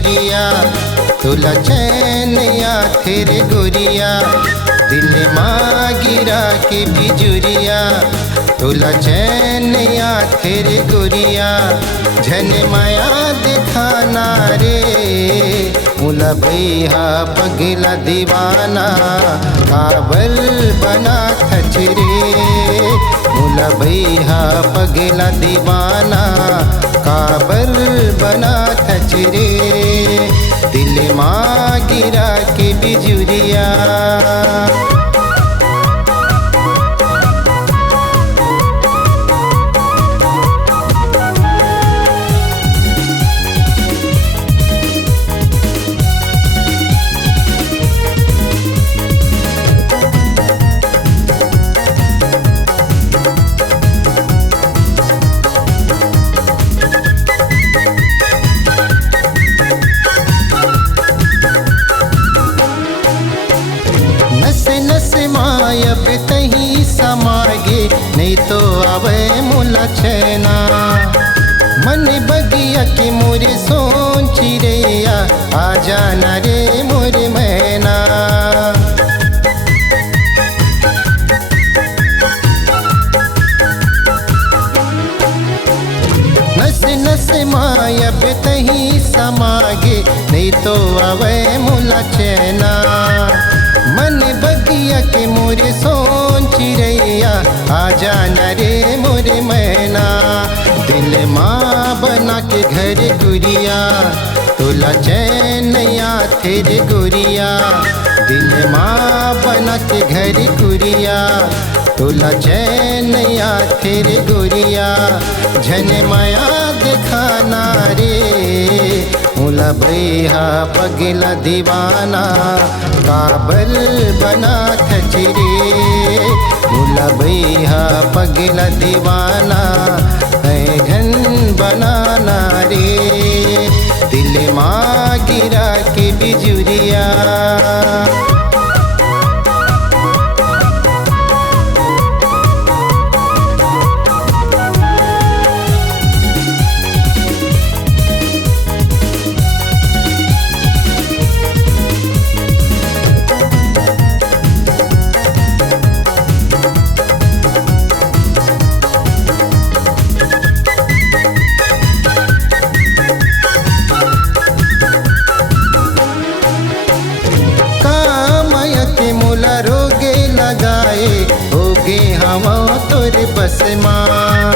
बिजुरिया तुला चैन या तेरे गोरिया दिल माँ गिरा के बिजुरिया तुला चैन या तेरे गोरिया झन माया दिखाना रे मुला भैया पगला दीवाना काबल बना खचरे मुला भैया पगला दीवाना काबल बना खचरे दिल माँ गिरा के बिजुरिया। मायब तही समागे नहीं तो आवे मुला चैना मन बगिया के मोरे सोची रे आ जाना रे मोरे मैना नस नस मायब तही समागे नहीं तो आवे मुला चैना मन बगिया के मोरे सोची रैया आ जाना रे मोरे मैना दिल माँ बना के घर गुरिया तुला चैन या तेरे गुरिया दिल माँ बना के घर गुरिया तुला चैन या तेरे गुरिया झन माया दिखाना रे मुला भैया पगला दीवाना काबल बना खचरे मुला भैया पगला दीवाना घन बनाना रे दिल माँ गिरा के बिजुरिया। रोगे लगाए होगे हवा तोरे बस माँ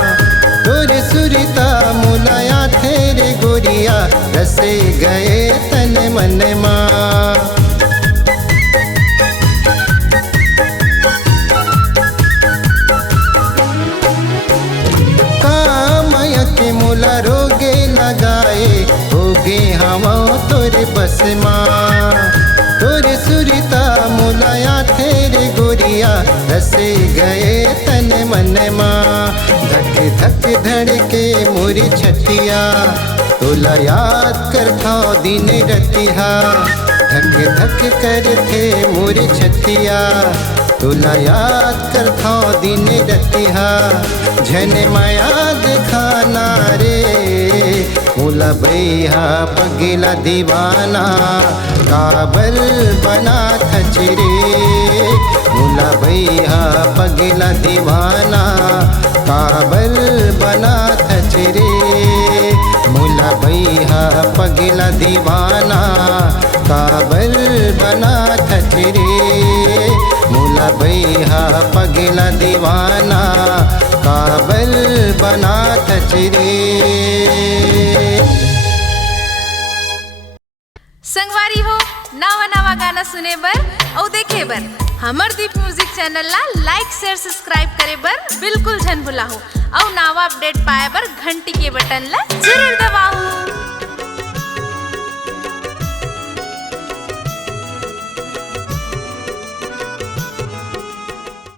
तोरे सुरता मुलाया तेरे गोरिया रसे गए तन मन माँ कामया के मुला रोगे लगाए होगे हवा तोरे बस माँ तोरे सुरता मुलाया तेरे गोरिया रसे गए तन मन माँ धक धक धड़के मोरी छतिया तोला याद करता दिन रतिया धक धक करते मोरी छतिया तोला याद करता दिन रतिया झन माया दिखाना रे मुला भैया पगला दीवाना काबल बना खचरे मुला भैया पगला दीवाना काबल बना खचरे मुला भैया पगला दीवाना काबल बना खचरे मुला भैया पगला दीवाना काबल बना खचरे। संगवारी हो नवा नवा गाना सुने बर और देखे बर हमर दीप म्यूजिक चैनल ला लाइक शेयर सब्सक्राइब करे बर बिल्कुल झन भुला हो और नवा अपडेट पाए बर घंटी के बटन ला जरूर दबाओ।